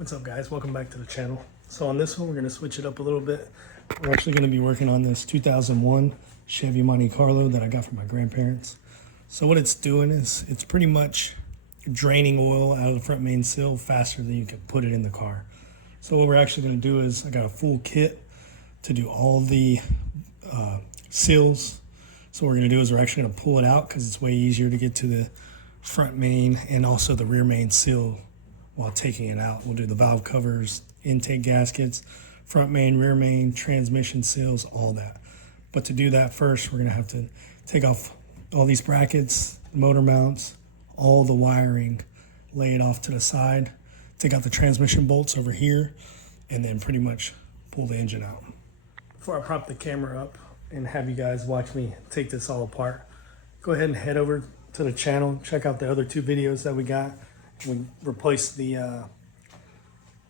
What's up, guys? Welcome back to the channel. So on this one, we're going to switch it up a little bit. We're actually going to be working on this 2001 Chevy Monte Carlo that I got from my grandparents. So what it's doing is it's pretty much draining oil out of the front main seal faster than you can put it in the car. So what we're actually going to do is I got a full kit to do all the seals. So what we're going to do is we're actually going to pull it out because it's way easier to get to the front main and also the rear main seal while taking it out. We'll do the valve covers, intake gaskets, front main, rear main, transmission seals, all that. But to do that first, we're gonna have to take off all these brackets, motor mounts, all the wiring, lay it off to the side, take out the transmission bolts over here, and then pretty much pull the engine out. Before I prop the camera up and have you guys watch me take this all apart, go ahead and head over to the channel, check out the other two videos that we got. We replaced the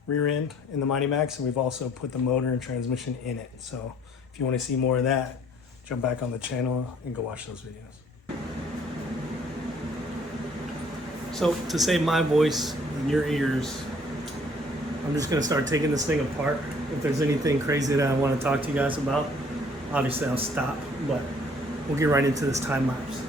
rear end in the Mighty Max, and we've also put the motor and transmission in it. So if you want to see more of that, jump back on the channel and go watch those videos. So to save my voice in your ears, I'm just going to start taking this thing apart. If there's anything crazy that I want to talk to you guys about, obviously I'll stop, but we'll get right into this time lapse.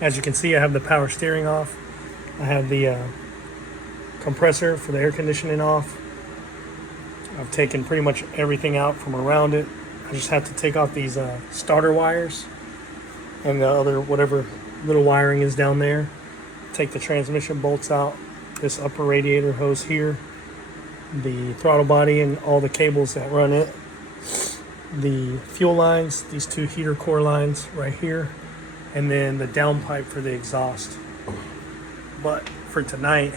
As you can see, I have the power steering off. I have the compressor for the air conditioning off. I've taken pretty much everything out from around it. I just have to take off these starter wires and the other whatever little wiring is down there. Take the transmission bolts out, this upper radiator hose here, the throttle body and all the cables that run it, the fuel lines, these two heater core lines right here, and then the downpipe for the exhaust. But for tonight,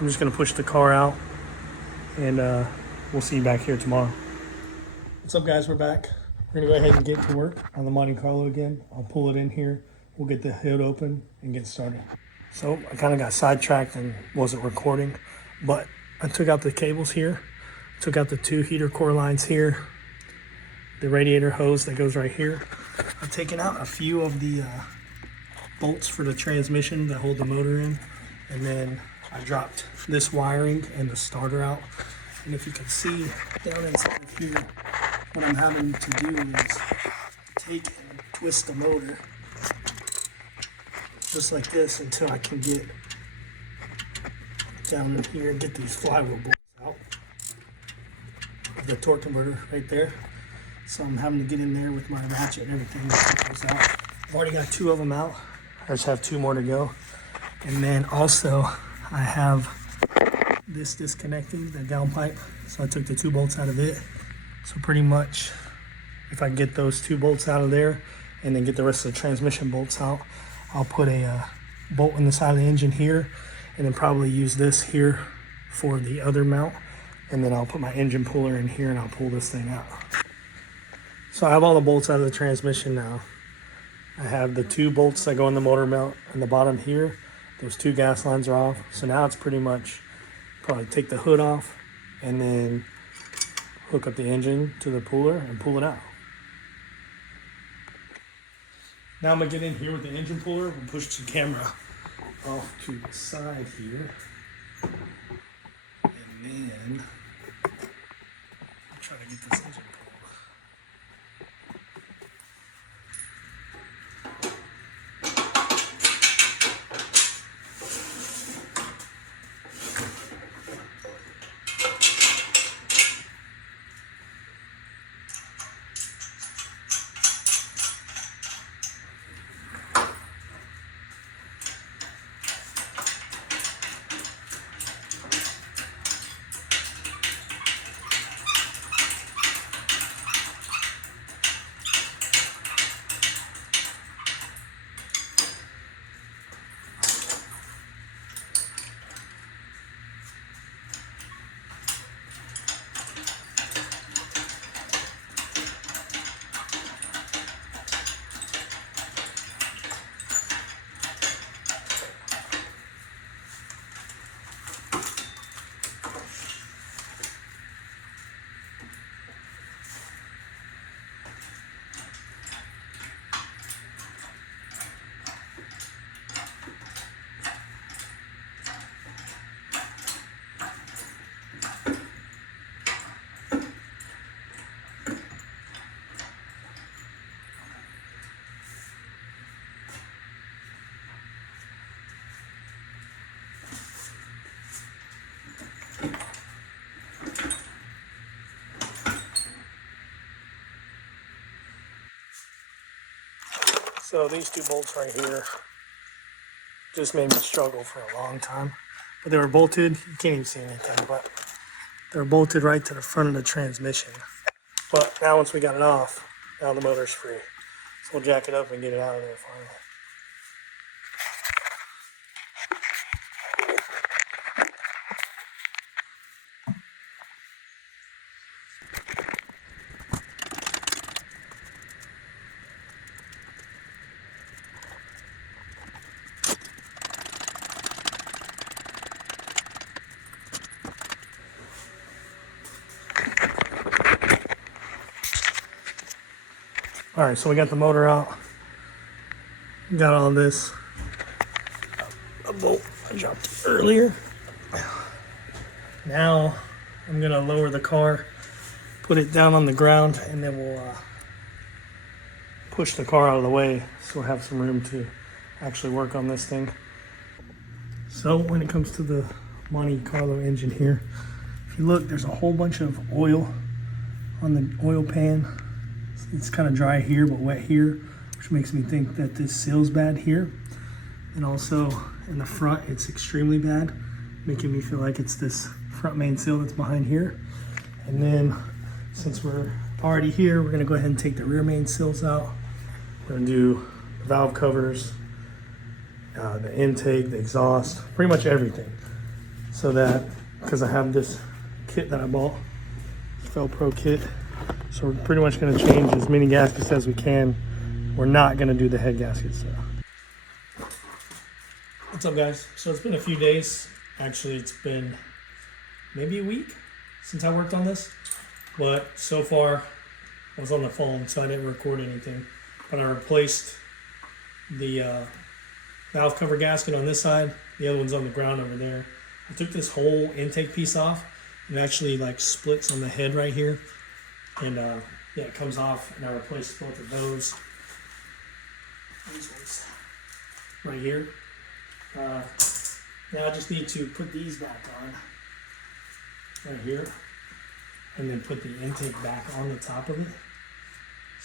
I'm just gonna push the car out and we'll see you back here tomorrow. What's up, guys? We're back. We're gonna go ahead and get to work on the Monte Carlo again. I'll pull it in here. We'll get the hood open and get started. So I kind of got sidetracked and wasn't recording, but I took out the cables here, took out the two heater core lines here, the radiator hose that goes right here. I've taken out a few of the bolts for the transmission that hold the motor in, and then I dropped this wiring and the starter out. And if you can see down inside of here, what I'm having to do is take and twist the motor just like this until I can get down in here and get these flywheel bolts out of the torque converter right there. So I'm having to get in there with my ratchet and everything to take those out. I've already got two of them out. I just have two more to go. And then also I have this disconnecting, the downpipe. So I took the two bolts out of it. So pretty much if I get those two bolts out of there and then get the rest of the transmission bolts out, I'll put a bolt in the side of the engine here and then probably use this here for the other mount. And then I'll put my engine puller in here and I'll pull this thing out. So I have all the bolts out of the transmission now. I have the two bolts that go in the motor mount on the bottom here. Those two gas lines are off. So now it's pretty much probably take the hood off and then hook up the engine to the puller and pull it out. Now I'm gonna get in here with the engine puller and push the camera off to the side here. And then I'll try to get this engine pulled. So these two bolts right here just made me struggle for a long time. But they were bolted, you can't even see anything, but they're bolted right to the front of the transmission. But now once we got it off, now the motor's free. So we'll jack it up and get it out of there finally. All right, so we got the motor out. Got all this. A bolt I dropped earlier. Now I'm gonna lower the car, put it down on the ground, and then we'll push the car out of the way so we'll have some room to actually work on this thing. So when it comes to the Monte Carlo engine here, if you look, there's a whole bunch of oil on the oil pan. It's kind of dry here but wet here, which makes me think that this seal's bad here. And also in the front, it's extremely bad, making me feel like it's this front main seal that's behind here. And then since we're already here, we're gonna go ahead and take the rear main seals out. We're gonna do the valve covers, the intake, the exhaust, pretty much everything. So that, because I have this kit that I bought, this Velcro kit, so we're pretty much going to change as many gaskets as we can. We're not going to do the head gaskets though. What's up, guys? So it's been a few days. Actually, it's been maybe a week since I worked on this. But so far, I was on the phone, so I didn't record anything. But I replaced the valve cover gasket on this side. The other one's on the ground over there. I took this whole intake piece off. It actually like splits on the head right here. And yeah, it comes off, and I replaced both of those. These ones right here. Now I just need to put these back on right here, and then put the intake back on the top of it.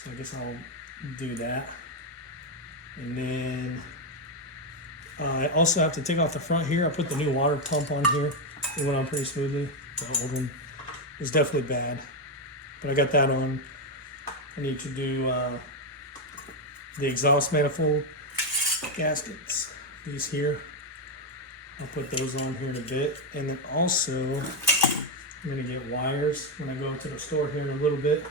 So I guess I'll do that. And then I also have to take off the front here. I put the new water pump on here. It went on pretty smoothly. The old one was definitely bad. But I got that on. I need to do the exhaust manifold gaskets, these here. I'll put those on here in a bit. And then also, I'm gonna get wires when I go to the store here in a little bit.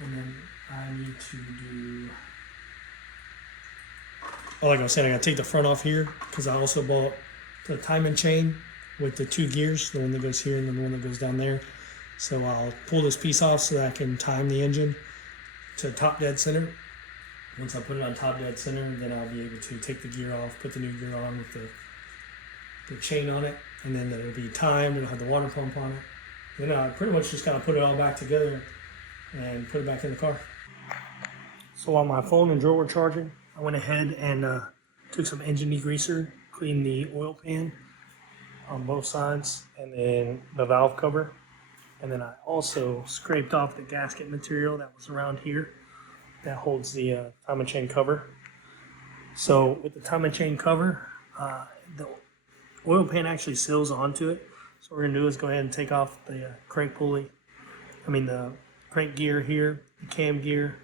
And then I need to do, oh, like I was saying, I gotta take the front off here because I also bought the timing chain with the two gears, the one that goes here and the one that goes down there. So I'll pull this piece off so that I can time the engine to top dead center. Once I put it on top dead center, then I'll be able to take the gear off, put the new gear on with the chain on it, and then it'll be timed, it'll have the water pump on it. Then I pretty much just kind of put it all back together and put it back in the car. So while my phone and drawer were charging, I went ahead and took some engine degreaser, cleaned the oil pan on both sides, and then the valve cover. And then I also scraped off the gasket material that was around here that holds the timing chain cover. So with the timing chain cover, the oil pan actually seals onto it. So what we're gonna do is go ahead and take off the crank pulley, the crank gear here, the cam gear,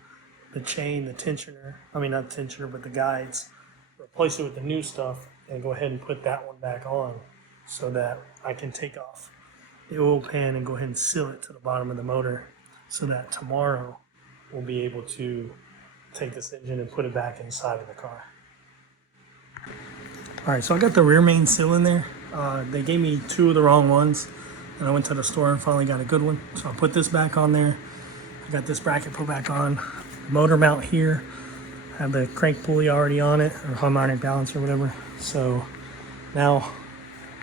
the chain, the tensioner, not the tensioner, but the guides, replace it with the new stuff, and go ahead and put that one back on so that I can take off the oil pan and go ahead and seal it to the bottom of the motor so that tomorrow we'll be able to take this engine and put it back inside of the car. All right, so I got the rear main seal in there. They gave me two of the wrong ones, and I went to the store and finally got a good one. So I put this back on there. I got this bracket put back on. Motor mount here. I have the crank pulley already on it, or harmonic balance or whatever. So now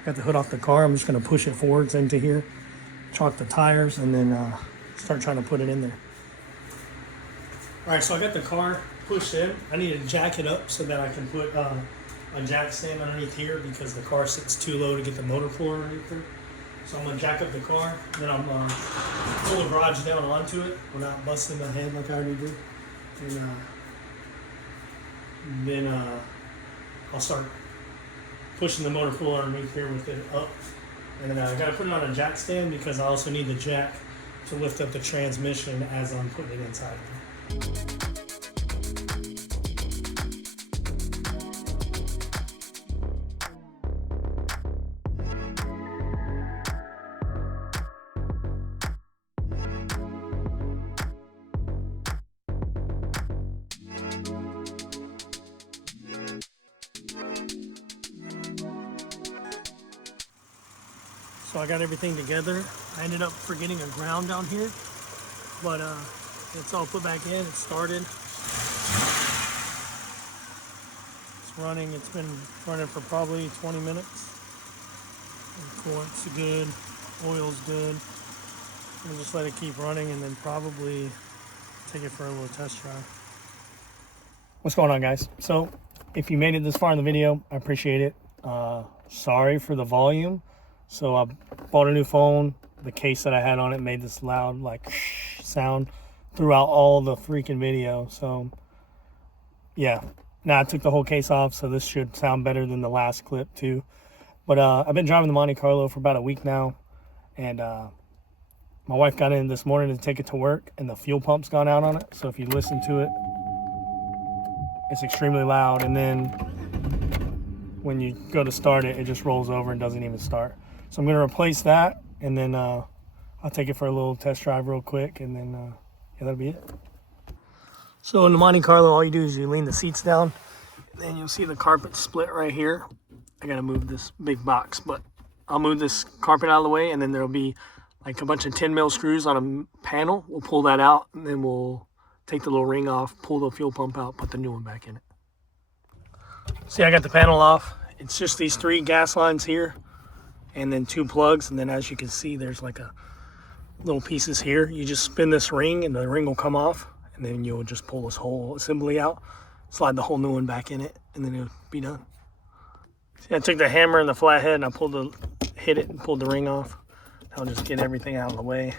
got the hood off the car. I'm just going to push it forwards into here, chalk the tires, and then start trying to put it in there. All right, so I got the car pushed in. I need to jack it up so that I can put a jack stand underneath here because the car sits too low to get the motor floor underneath there. So I'm going to jack up the car, then I'm pull the garage down onto it without busting my head like I already did. And Then I'll start pushing the motor cooler underneath here with it up. And then I got to put it on a jack stand because I also need the jack to lift up the transmission as I'm putting it inside. So I got everything together. I ended up forgetting a ground down here, but it's all put back in. It started. It's running. It's been running for probably 20 minutes. Quartz good, oil's good. We'll just let it keep running and then probably take it for a little test drive. What's going on, guys? So if you made it this far in the video, I appreciate it. Sorry for the volume. So I bought a new phone. The case that I had on it made this loud like sound throughout all the freaking video. So yeah, now I took the whole case off, so this should sound better than the last clip too. But I've been driving the Monte Carlo for about a week now, and my wife got in this morning to take it to work, and the fuel pump's gone out on it. So if you listen to it, it's extremely loud, and then when you go to start it, it just rolls over and doesn't even start. So I'm going to replace that, and then I'll take it for a little test drive real quick, and then yeah, that'll be it. So in the Monte Carlo, all you do is you lean the seats down, and then you'll see the carpet split right here. I got to move this big box, but I'll move this carpet out of the way, and then there'll be like a bunch of 10 mil screws on a panel. We'll pull that out, and then we'll take the little ring off, pull the fuel pump out, put the new one back in it. See, I got the panel off. It's just these 3 gas lines here, and then 2 plugs, and then as you can see, there's like a little pieces here. You just spin this ring, and the ring will come off, and then you'll just pull this whole assembly out, slide the whole new one back in it, and then it'll be done. See, I took the hammer and the flathead, and I hit it and pulled the ring off. I'll just get everything out of the way,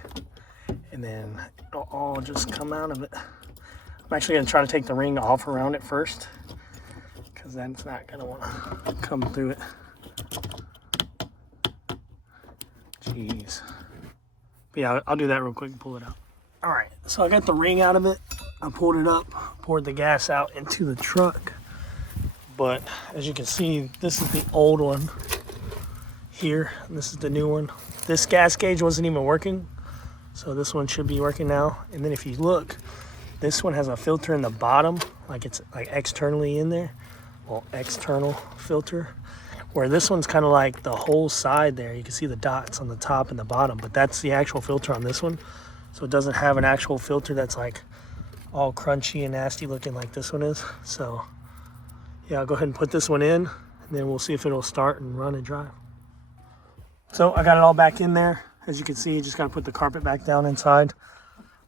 and then it'll all just come out of it. I'm actually going to try to take the ring off around it first, because then it's not going to want to come through it. Jeez. But yeah, I'll do that real quick and pull it out. All right, so I got the ring out of it. I pulled it up, poured the gas out into the truck. But as you can see, this is the old one here, and this is the new one. This gas gauge wasn't even working, so this one should be working now. And then if you look, this one has a filter in the bottom, like it's like externally in there. Well, external filter. Where this one's kind of like the whole side there. You can see the dots on the top and the bottom, but that's the actual filter on this one. So it doesn't have an actual filter that's like all crunchy and nasty looking like this one is. So yeah, I'll go ahead and put this one in, and then we'll see if it'll start and run and drive. So I got it all back in there. As you can see, you just got to put the carpet back down inside.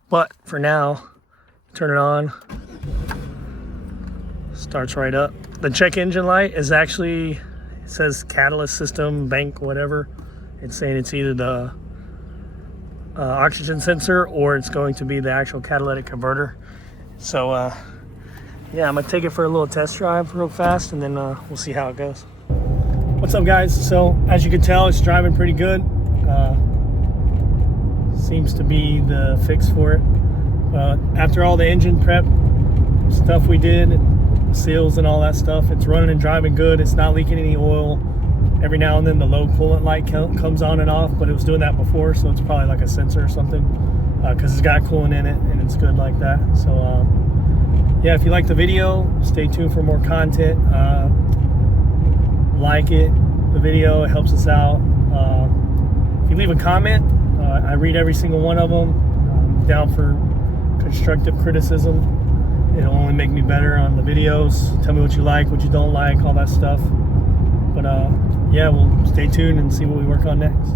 But for now, turn it on. Starts right up. The check engine light is actually, it says catalyst system, bank, whatever. It's saying it's either the oxygen sensor or it's going to be the actual catalytic converter. So yeah, I'm gonna take it for a little test drive real fast, and then we'll see how it goes. What's up, guys? So as you can tell, it's driving pretty good. Seems to be the fix for it. After all the engine prep stuff we did, seals and all that stuff, it's running and driving good. It's not leaking any oil. Every now and then the low coolant light comes on and off, but it was doing that before, so it's probably like a sensor or something, because it's got coolant in it and it's good like that. So yeah, if you like the video, stay tuned for more content. Like the video, it helps us out. If you leave a comment, I read every single one of them. I'm down for constructive criticism. It'll only make me better on the videos. Tell me what you like, what you don't like, all that stuff. But yeah, we'll stay tuned and see what we work on next.